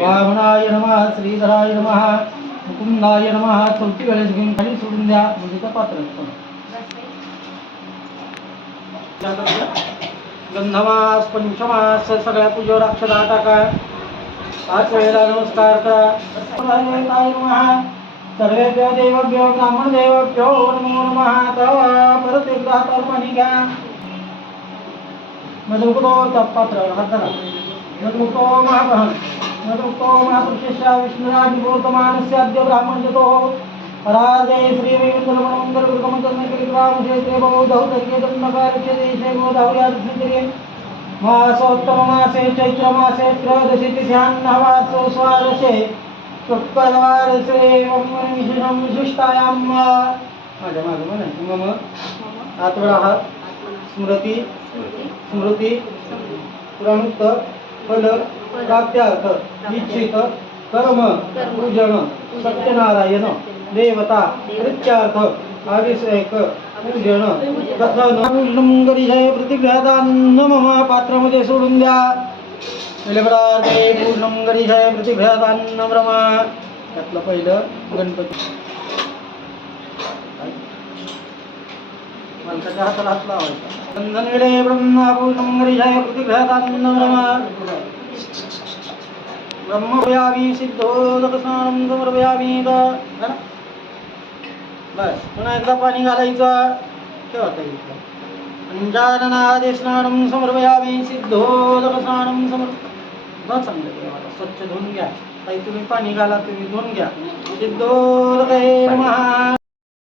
वामनाय नमः श्रीधराय नमः मुकुंदाय नमः. चौथी वेळेस घेऊन खाली सोडून द्या म्हणजे त्या पात्रात गंधमास पंचमास सगळ्या पूजेवर अक्षता टाका. 5 वेळेला नमस्कार करा. सर्वेभ्यो देवभ्यो ब्राह्मण देवभ्यो नमो नमः. परत एकदा हातावर पाणी घ्या. मधुको तत्पात्रावर हात धरा. मधुको महाभहन मधुको महापुरुषेशा विष्णुराजपूर्तमानस्य अद्य ब्राह्मणजतो राजे श्री मंगल क्षेत्रे बहुधौतर्ये दंडकारस्य देशे गोदावरी मासोत्तममासे चैत्रमासे त्रयोदशी तिथ्यान्नवासो स्वादशे शुक्रवारसे विशेषं विशिष्टायां माझ्या मागं म्हणायचं मम आतवडा हात स्मृती स्मृती प्रणुत फल प्राप्त्यार्थ इच्छित कर्म पूजन सत्यनारायण देवता कृत्यार्थ अभिषेक पूजन कथन पूजन करिषय प्रतिग्रहदान्न मम पात्रामध्ये सोडून द्या. पूर्णं करिषय प्रतिग्रहदान्न ब्रह्म. त्यातलं पहिलं गणपती माणसाच्या हाताला हात लावायचा. बंधनवेळे ब्रह्मा पूर्णं करिषय प्रतिग्रहदान्न ब्रह्म. ब्रह्मभयामी सिद्धोदकस्नानं समर्पयामी. बस पुन्हा एकदा पाणी घालायचं. ठेवता येईल. पंचाननादि स्नानं समर्पयामी सिद्धोदकस्नानं समर्पयामी. चांगलं देवाला स्वच्छ धुवून घ्या. काही तुम्ही पाणी घाला तुम्ही धुवून घ्या. सिद्धोदकाय नमः.